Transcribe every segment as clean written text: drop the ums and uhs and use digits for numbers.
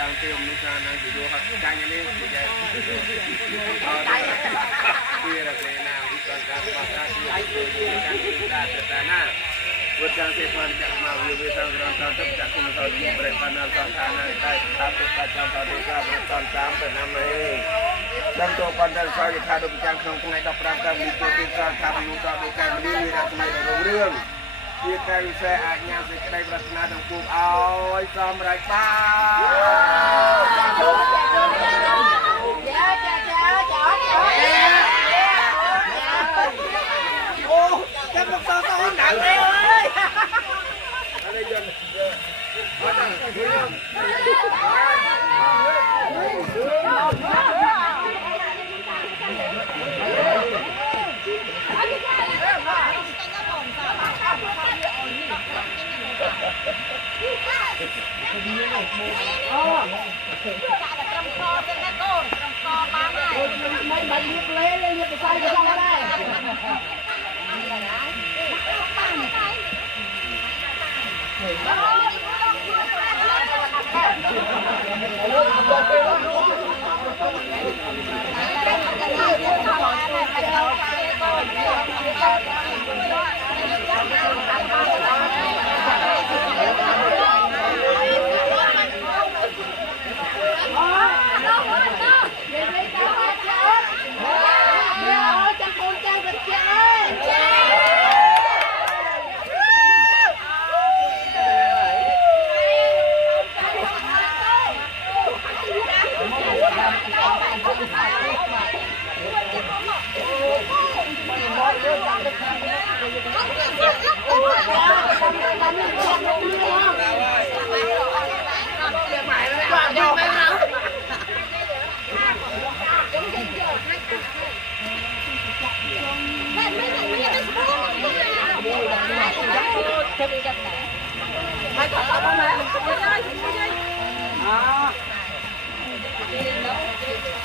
yang tiêm nuôi sa năng video học canh này thì vậy kia là cái nào cũng cần các bạn các na vượt sang thế phần chặt màu nhiều về sang grand sang tất cả cùng sau những bài văn nào sang thang này tại tháp tất cả trong tàu đi ra bên toàn tám phần năm này đang tổ quan đơn soi để thay đổi trang không ngày đọcram cam điตัวtiên sang tháp lưu tàu đi cam đi đi ra ngày đầu riêng chia tay xe ảnh nhà sẽ đây là na đồng cùng áo xăm rải ba chắc một sao sao nặng đấy ơi đây dân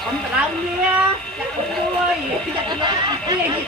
ông trắng nha, chắc vui, chắc vui.